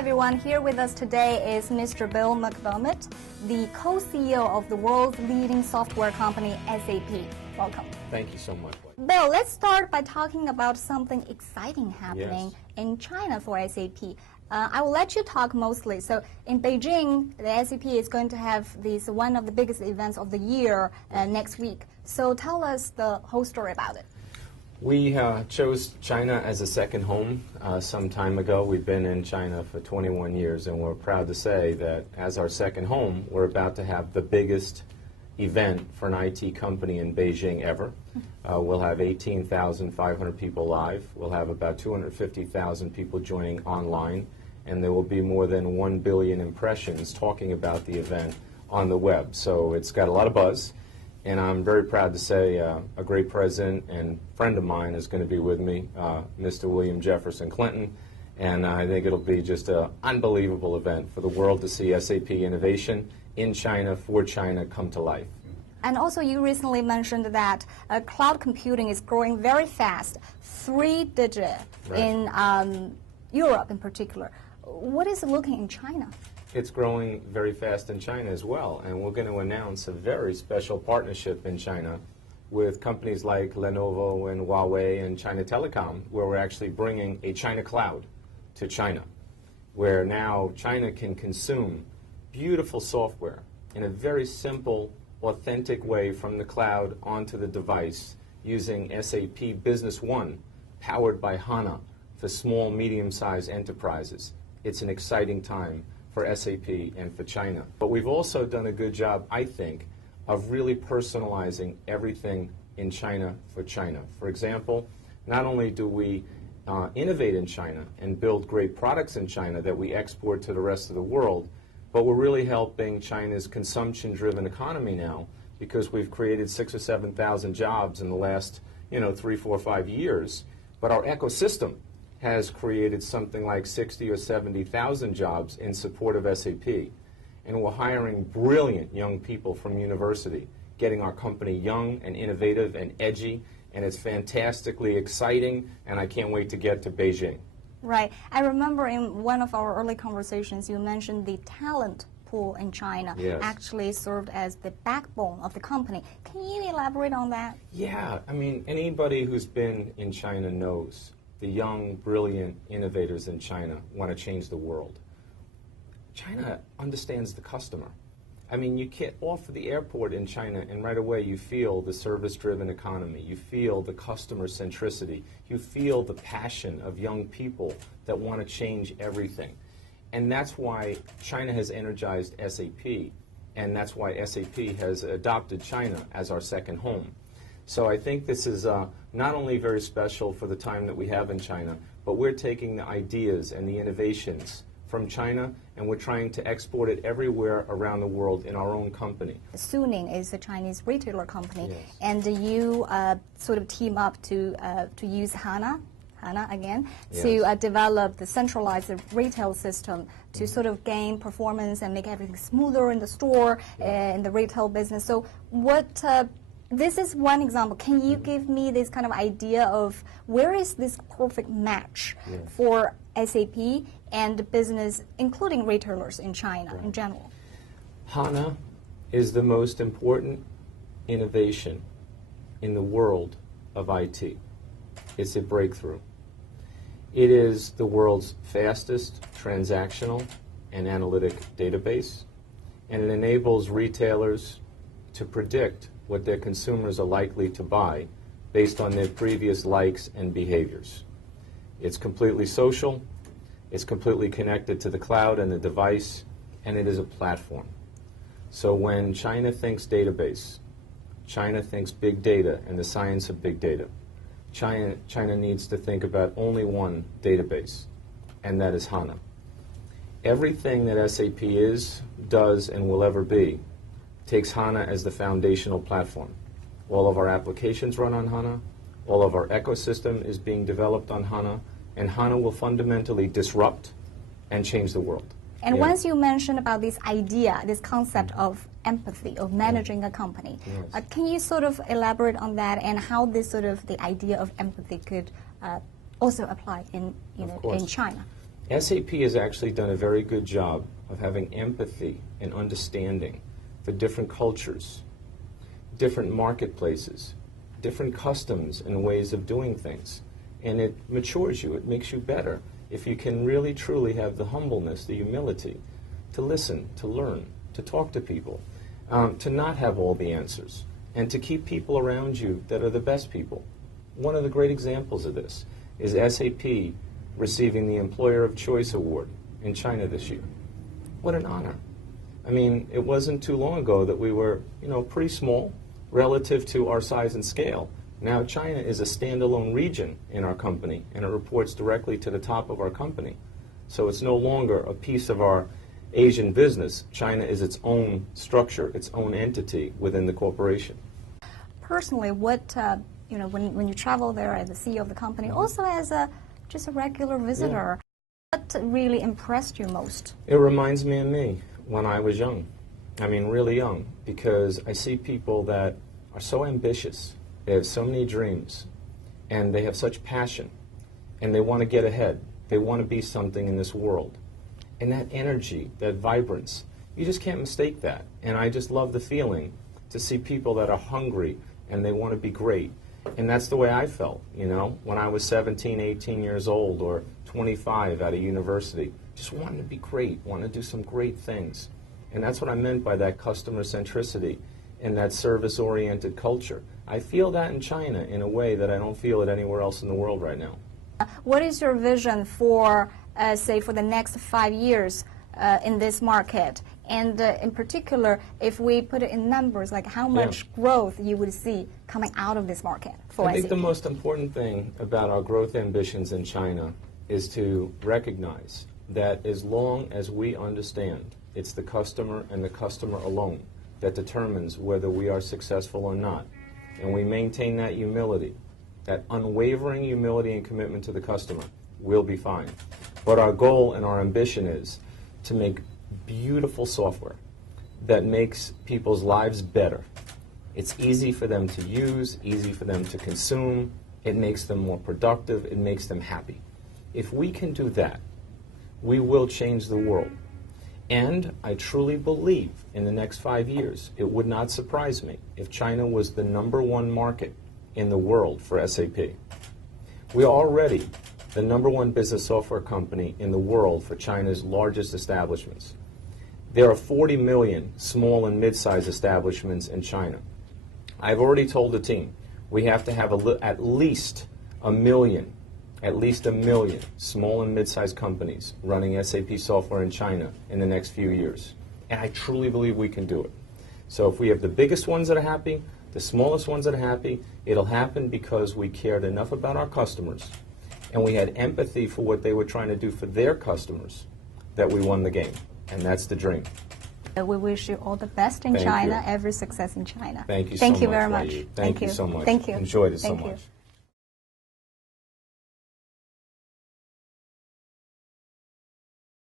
everyone. Here with us today is Mr. Bill McDermott, the co-CEO of the world's leading software company, SAP. Welcome. Thank you so much. Bill, let's start by talking about something exciting happening in China for SAP. I will let you talk mostly. So in Beijing, the SAP is going to have one of the biggest events of the year next week. So tell us the whole story about it. We chose China as a second home some time ago. We've been in China for 21 years, and we're proud to say that as our second home, we're about to have the biggest event for an IT company in Beijing ever. We'll have 18,500 people live. We'll have about 250,000 people joining online, and there will be more than 1 billion impressions talking about the event on the web. So it's got a lot of buzz. And I'm very proud to say a great president and friend of mine is going to be with me, Mr. William Jefferson Clinton. And I think it'll be just an unbelievable event for the world to see SAP innovation in China, for China, come to life. And also you recently mentioned that cloud computing is growing very fast, 3-digit in Europe in particular. What is it looking in China? It's growing very fast in China as well, and we're going to announce a very special partnership in China with companies like Lenovo and Huawei and China Telecom, where we're actually bringing a China cloud to China, where now China can consume beautiful software in a very simple, authentic way from the cloud onto the device using SAP Business One, powered by HANA for small, medium-sized enterprises. It's an exciting time for SAP and for China. But we've also done a good job, I think, of really personalizing everything in China for China. For example, not only do we innovate in China and build great products in China that we export to the rest of the world, but we're really helping China's consumption-driven economy now, because we've created 6,000 or 7,000 jobs in the last 3, 4, 5 years. But our ecosystem has created something like 60,000 or 70,000 jobs in support of SAP. And we're hiring brilliant young people from university, getting our company young and innovative and edgy, and it's fantastically exciting, and I can't wait to get to Beijing. Right. I remember in one of our early conversations, you mentioned the talent pool in China actually served as the backbone of the company. Can you elaborate on that? Yeah. I mean, anybody who's been in China knows the young, brilliant innovators in China want to change the world. China understands the customer. I mean, you get off at the airport in China and right away you feel the service-driven economy. You feel the customer centricity. You feel the passion of young people that want to change everything. And that's why China has energized SAP, and that's why SAP has adopted China as our second home. So I think this is not only very special for the time that we have in China, but we're taking the ideas and the innovations from China, and we're trying to export it everywhere around the world in our own company. Suning is a Chinese retailer company, and you sort of team up to use HANA again, to develop the centralized retail system to sort of gain performance and make everything smoother in the store, in the retail business. So what... this is one example. Can you give me this kind of idea of where is this perfect match for SAP and business, including retailers in China in general? HANA is the most important innovation in the world of IT. It's a breakthrough. It is the world's fastest transactional and analytic database, and it enables retailers to predict what their consumers are likely to buy based on their previous likes and behaviors. It's completely social, it's completely connected to the cloud and the device, and it is a platform. So when China thinks database, China thinks big data and the science of big data. China needs to think about only one database, and that is HANA. Everything that SAP is, does, and will ever be takes HANA as the foundational platform. All of our applications run on HANA, all of our ecosystem is being developed on HANA, and HANA will fundamentally disrupt and change the world. And once you mentioned about this idea, this concept of empathy, of managing a company, can you sort of elaborate on that and how this sort of the idea of empathy could also apply in, in China? SAP has actually done a very good job of having empathy and understanding for different cultures, different marketplaces, different customs and ways of doing things. And it matures you, it makes you better if you can really truly have the humbleness, the humility to listen, to learn, to talk to people, to not have all the answers, and to keep people around you that are the best people. One of the great examples of this is SAP receiving the Employer of Choice Award in China this year. What an honor. I mean, it wasn't too long ago that we were, pretty small relative to our size and scale. Now China is a standalone region in our company, and it reports directly to the top of our company. So it's no longer a piece of our Asian business. China is its own structure, its own entity within the corporation. Personally, what, when you travel there as the CEO of the company, also as just a regular visitor, what really impressed you most? It reminds me of me when I was young. I mean, really young, because I see people that are so ambitious. They have so many dreams, and they have such passion, and they want to get ahead. They want to be something in this world. And that energy, that vibrance, you just can't mistake that. And I just love the feeling to see people that are hungry and they want to be great. And that's the way I felt, when I was 17, 18 years old, or 25 out of university. Just wanting to be great, wanting to do some great things. And that's what I meant by that customer centricity and that service-oriented culture. I feel that in China in a way that I don't feel it anywhere else in the world right now. What is your vision for, say, for the next 5 years in this market? And in particular, if we put it in numbers, like how much growth you would see coming out of this market for SAP? I think the most important thing about our growth ambitions in China is to recognize that as long as we understand it's the customer and the customer alone that determines whether we are successful or not, and we maintain that humility, that unwavering humility and commitment to the customer, we'll be fine. But our goal and our ambition is to make beautiful software that makes people's lives better. It's easy for them to use, easy for them to consume. It makes them more productive. It makes them happy. If we can do that, we will change the world. And I truly believe in the next 5 years, it would not surprise me if China was the #1 market in the world for SAP. We are already the #1 business software company in the world for China's largest establishments. There are 40 million small and mid-sized establishments in China. I've already told the team we have to have at least a million small and mid-sized companies running SAP software in China in the next few years. And I truly believe we can do it. So if we have the biggest ones that are happy, the smallest ones that are happy, it'll happen because we cared enough about our customers and we had empathy for what they were trying to do for their customers that we won the game. And that's the dream. We wish you all the best in China, every success in China. Thank you so much. Thank you very much. Thank you so much. Thank you. Enjoyed it so much.